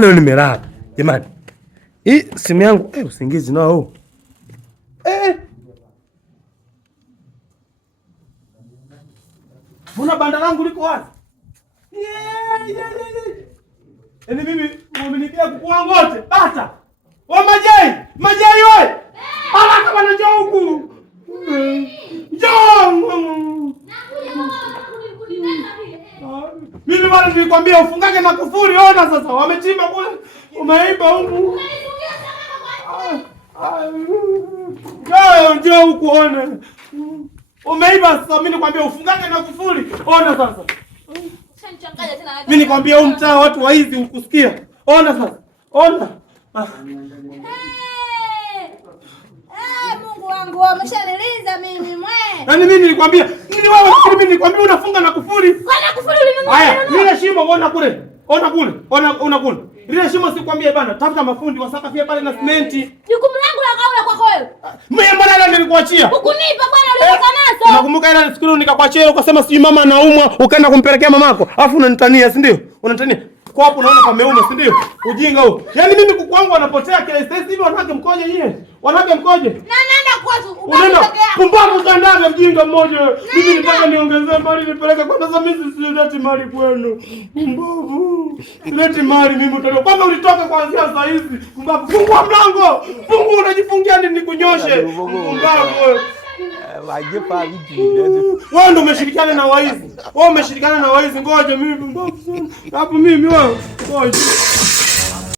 Leo nimelala jamani. Hii simu yangu usingizi nao. Mbona banda langu liko wapi? Yaani mimi umenibia kuku wangu wote. Bata. Majai wewe. Ala kama na njoo huku. Njoo. Mimi bado nilikwambia ufungage na kufuri. Ona sasa wamechimba kule. Umeiba huku. Njoo huku ona. Umeiba sasa, mimi nikwambia ufungage na kufuri. Ona sasa. Mimi nikwambia huu mtaa watu waizi ukusikia. Ona sasa. Ona. Mungu wangu, umeshaniliza mimi mwe. Yaani mimi nilikwambia, mimi nilikwambia unafunga na kufuri. Bwana kufuri ulinunua. Haya, lile shimo ona kule. Ona kule. Lile shimo sikwambia bana, tafuta mafundi wasakafie pale na simenti. Jukumu langu la kaula kwako wewe. Mimi mbona leo nilikuachia? Ukunipa bwana ulitoka nazo. Unakumbuka ile siku nikakuachia ukasema sijui mama anaumwa, ukaenda kumpelekea mamako. Alafu unanitania, si ndio? Unanitania. Kwa hapo unaona pameuma, si ndio? Ujinga huo. Yaani mimi kuku wangu wanapotea kila sasa hivi wanawake mkoje yeye? Wanawake mkoje? Na nenda kwetu. Unaenda pumbavu kandaga mjinga mmoja. Mimi nitaka niongezee mali nipeleke kwa sasa mimi sileti mali kwenu. Pumbavu. Sileti mali mimi utalio. Kwanza ulitoka kuanzia saa hizi. Pumbavu. Fungua mlango. Fungu unajifungia nini nikunyoshe? Pumbavu. Wajepa vitu. Wewe ndio umeshirikiana na waizi. Ngoja mimi pumbavu. Hapo mimi wewe. Ngoja.